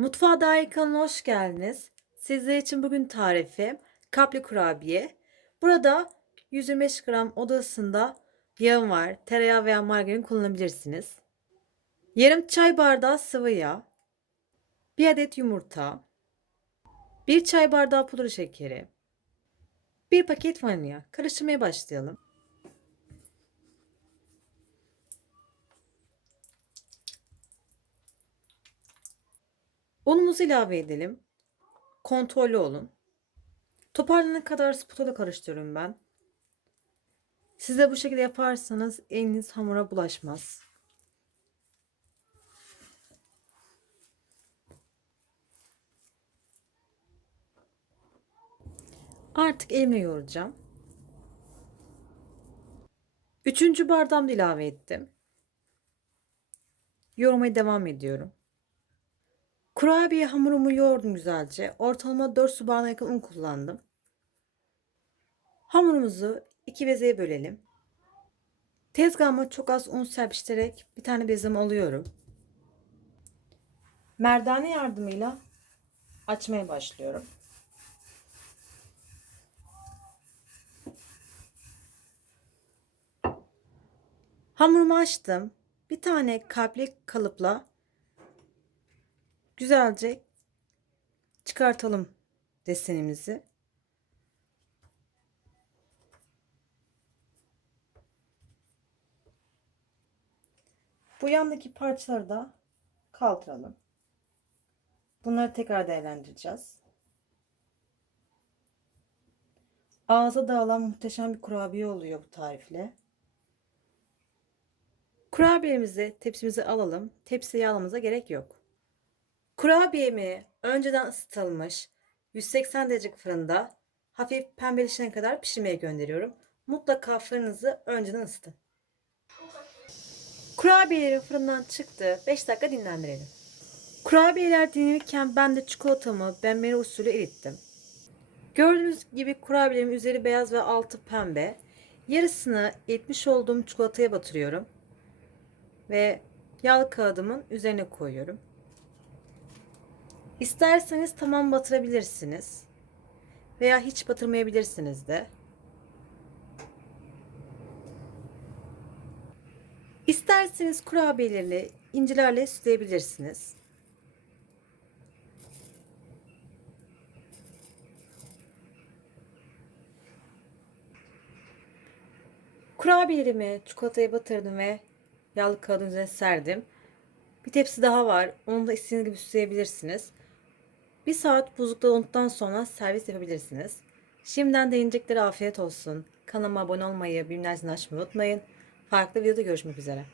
Mutfağa dair kanalına hoş geldiniz. Sizler için bugün tarifi kapli kurabiye. Burada 125 gram oda ısısında yağım var. Tereyağı veya margarin kullanabilirsiniz. Yarım çay bardağı sıvı yağ. 1 adet yumurta. 1 çay bardağı pudra şekeri. 1 paket vanilya. Karıştırmaya başlayalım. Unumuzu ilave edelim. Kontrollü olun. Toparlanana kadar spatula karıştırıyorum ben. Siz de bu şekilde yaparsanız eliniz hamura bulaşmaz. Artık elimle yoğuracağım. Üçüncü bardağımı da ilave ettim. Yoğurmaya devam ediyorum. Kurabiye hamurumu yoğurdum güzelce. Ortalama 4 su bardağına yakın un kullandım. Hamurumuzu iki bezeye bölelim. Tezgahıma çok az un serpiştirerek bir tane bezemi alıyorum. Merdane yardımıyla açmaya başlıyorum. Hamurumu açtım. Bir tane kalpli kalıpla güzelce çıkartalım desenimizi. Bu yandaki parçaları da kaldıralım. Bunları tekrar değerlendireceğiz. Ağza dağılan muhteşem bir kurabiye oluyor bu tarifle. Kurabiyemizi tepsimize alalım. Tepsiye yağlamamıza gerek yok. Kurabiyemi önceden ısıtılmış 180 derece fırında hafif pembeleşene kadar pişirmeye gönderiyorum. Mutlaka fırınınızı önceden ısıtın. Kurabiyelerim fırından çıktı. 5 dakika dinlendirelim. Kurabiyeler dinlenirken ben de çikolatamı benmari usulü erittim. Gördüğünüz gibi kurabiyelerin üzeri beyaz ve altı pembe. Yarısını eritmiş olduğum çikolataya batırıyorum. Ve yağlı kağıdımın üzerine koyuyorum. İsterseniz tamam batırabilirsiniz. Veya hiç batırmayabilirsiniz de. İsterseniz kurabiyeleri incilerle süsleyebilirsiniz. Kurabiyelerimi çikolataya batırdım ve yağlı kağıdın üzerine serdim. Bir tepsi daha var. Onu da istediğiniz gibi süsleyebilirsiniz. Bir saat buzlukta olduktan sonra servis yapabilirsiniz. Şimdiden deneyeceklere afiyet olsun. Kanalıma abone olmayı, bildirimleri açmayı unutmayın. Farklı videoda görüşmek üzere.